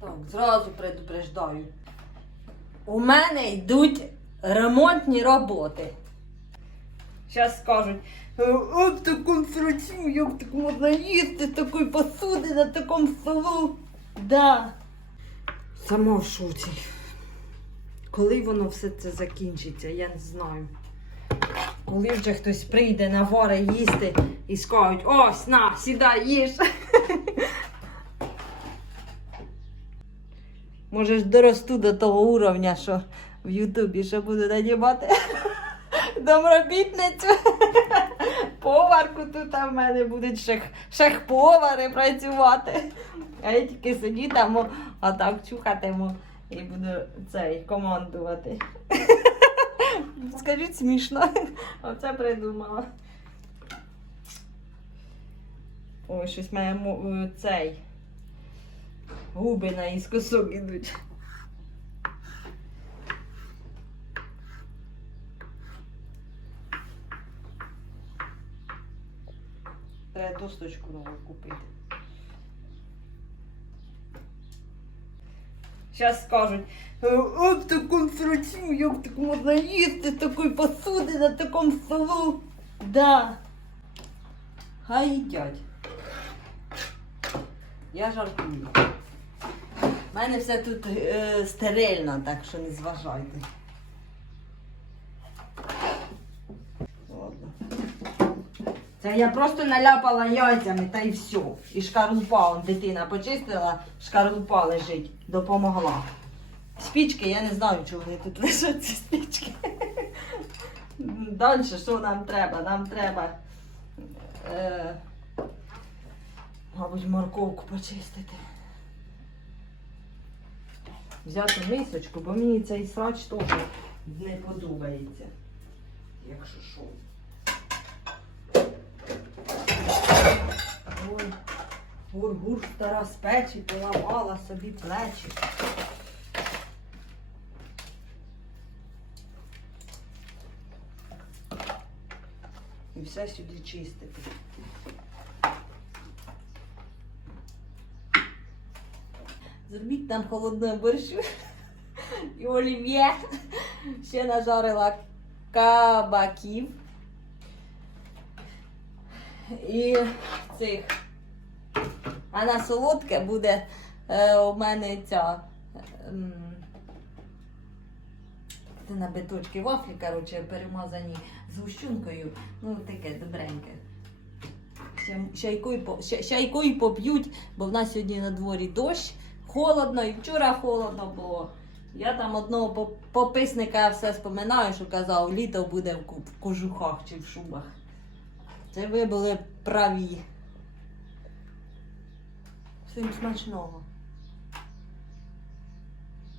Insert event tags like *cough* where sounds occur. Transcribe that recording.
Так, зразу предупреждаю. У мене йдуть ремонтні роботи. Зараз скажуть, «Е, от таку срачу, як так можна їсти з такої посуди на такому столу. Да. Сама в шоці. Коли воно все це закінчиться, я не знаю. Коли вже хтось прийде на вари їсти і скажуть, ось на, сідай, їж. *laughs* Може ж доросту до того уровня, що в Ютубі ще буду нанімати *laughs* домробітницю. *laughs* Поварку тут в мене будуть шех, шеф-повари працювати. А я тільки сидітиму, а так чухатиму і буду цей командувати. *laughs* Скажіть смішно. Оце придумала. Ой, щось має мо- е, цей. Губи наіскосок ідуть. Треба досточку нову купити. Зараз скажуть, «Е, от таку срачу, як так можна їсти такої посуди на такому столу. Да. Хай їдять. Я жартую. У мене все тут е, стерильно, так що не зважайте. Це я просто наляпала яйцями та й все. І шкарлупа, он дитина почистила, шкарлупа лежить, допомогла. Спічки, я не знаю, чого вони тут лежать, ці спічки. Далі, що нам треба? Нам треба, е, мабуть, морковку почистити. Взяти мисочку, бо мені цей срач теж не подобається. Якщо що. Ой, гур-гур стара з печі поламала собі плечі. І все сюди чистити. Зробіть там холодного борщу і олів'є. Ще нажарила кабаків. І цих. А на солодке буде е, у мене ця. Це на биточки вафлі, коротше, перемазані згущенкою. Ну, таке добреньке. Ще- по- ще- чайкою поп'ють, бо в нас сьогодні на дворі дощ, холодно, і вчора холодно було. Я там одного пописника все споминаю, що казав, літо буде в кожухах чи в шубах. Це ви були праві. Всім смачного.